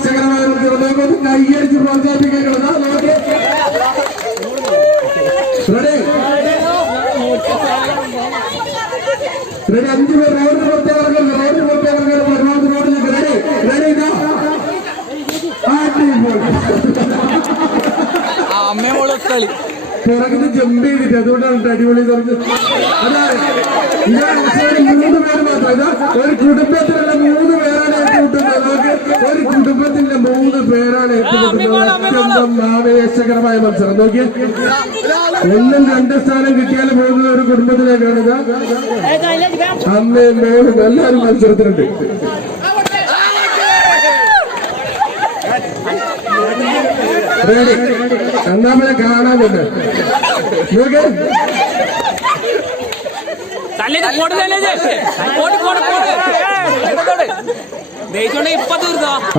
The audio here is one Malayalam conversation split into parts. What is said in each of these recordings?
ആവേശകരമായ കയ്യടിച്ച് പ്രോത്സാഹിപ്പിക്കാനുള്ളതാ നോക്കി റെഡി 5 പേർ റോഡിന് പുറത്തേക്ക് പരമാവധി റോഡിലേക്ക് റെഡി അമ്മയോളെ കളി പിറകിന് ജമ്പ് ചെയ്തിട്ട് അതുകൊണ്ടാണ് അടിപൊളി പറഞ്ഞത്. അതായത് ഇതാണ് 3 പേര് മാത്രം. ഇതാ ഒരു കുടുംബത്തിലുള്ള 3 പേരാണ് ഏറ്റുമുട്ടുന്നത്. ഒരു കുടുംബത്തിന്റെ 3 പേരാണ് ഏറ്റുമുട്ടുന്നത്. അത്യന്തം ആവേശകരമായ മത്സരം നോക്കിയ എല്ലാം 2 സ്ഥാനം കിട്ടിയാൽ പോകുന്ന ഒരു കുടുംബത്തിലേക്കാണ്. ഇതാ അമ്മയും മോളും എല്ലാവരും മത്സരത്തിലുണ്ട്. രണ്ടാമത് കാണാനുണ്ട്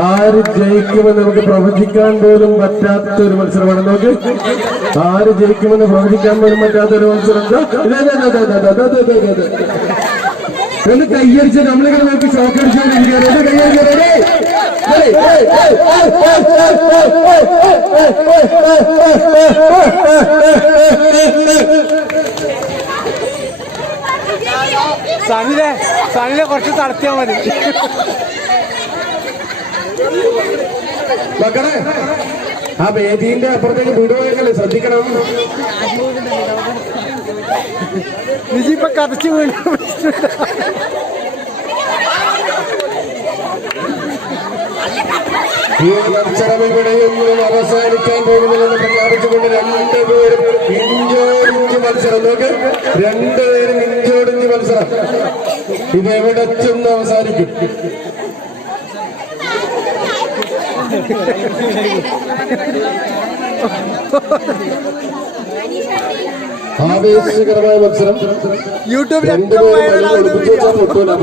ആര് ജയിക്കുമെന്ന് നമുക്ക് പ്രവചിക്കാൻ പോലും പറ്റാത്തൊരു മത്സരമാണ്. നോക്ക് ആര് ജയിക്കുമെന്ന് പ്രവചിക്കാൻ പോലും പറ്റാത്തൊരു മത്സരം. ഒന്ന് കയ്യടിച്ച് നമ്മളിങ്ങനെ നോക്കി ഷോക്കടിച്ചുകൊണ്ടിരിക്കുകയാണ്. കയ്യടിച്ചേ സനിലെ കുറച്ച് തളർത്തിയാൽ മതി. മക്കളെ ആ വേദിന്റെ അപ്പുറത്തേക്ക് വീടുപോയെങ്കിൽ ശ്രദ്ധിക്കണം. നിജിപ്പ കതച്ചു വീണു. ഈ മത്സരം ഇവിടെയൊന്നും അവസാനിക്കാൻ പോകുന്നതെന്ന് പ്രഖ്യാപിച്ചുകൊണ്ട് 2 പേരും ഇഞ്ചോടിഞ്ച് മത്സരം. നോക്ക് 2 പേരും ഇഞ്ചോടിഞ്ച് മത്സരം. ഇതെവിടെ ചെന്ന് അവസാനിക്കും? ആവേശകരമായ മത്സരം. യൂട്യൂബിൽ 2 പേരും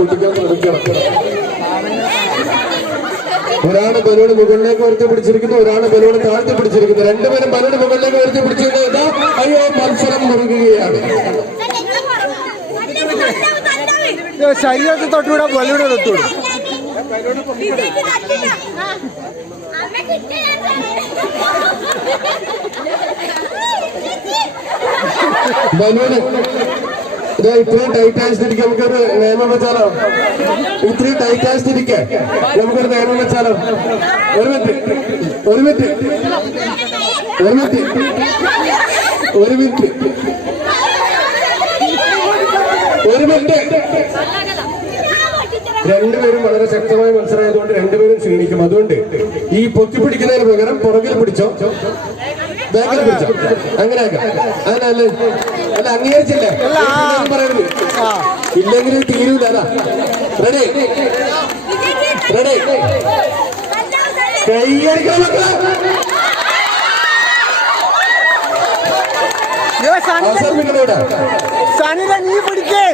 പൊട്ടിക്കാൻ ശ്രമിക്കണം. ഒരാണ് ബലൂണ് മുകളിലേക്ക് ഉയർത്തി പിടിച്ചിരിക്കുന്നു, ഒരാണ് ബലൂണ് താഴ്ത്തി പിടിച്ചിരിക്കുന്നു. 2 പേരും ബലൂണ് മുകളിലേക്ക് ഉയർത്തി പിടിച്ചിരുന്നത്. അയ്യോ മത്സരം മുറുകുകയാണ്. ശരീരത്തിൽ തൊട്ടുകൂടാ ബലൂണ് തൊട്ടുകൂടും. ബലൂണ് ഇത്രയും ടൈറ്റായ സ്ഥിതിക്ക് നമുക്കൊരു നിയമം വെച്ചാലോ? ഇത്രയും ടൈറ്റായ സ്ഥിതിക്ക് നമുക്കൊരു നിയമം വെച്ചാലോ? ഒരു മിനിറ്റ് രണ്ടുപേരും വളരെ ശക്തമായ മത്സരമായതുകൊണ്ട് 2 പേരും ക്ഷീണിക്കും. അതുകൊണ്ട് ഈ പൊക്കിപ്പിടിക്കുന്നതിന് പകരം പുറകിൽ പിടിച്ചോ, ബാക്കിൽ പിടിച്ചോ, അങ്ങനെയാക്കാം. അതിനല്ലേ അല്ല അംഗീകരിച്ചില്ലേ പറയരുത്. ഇല്ലെങ്കിൽ തീരൂല. അതാ റെഡി കൈയടിക്കണം മക്കളെ. സനില നീ പിടിക്കേ.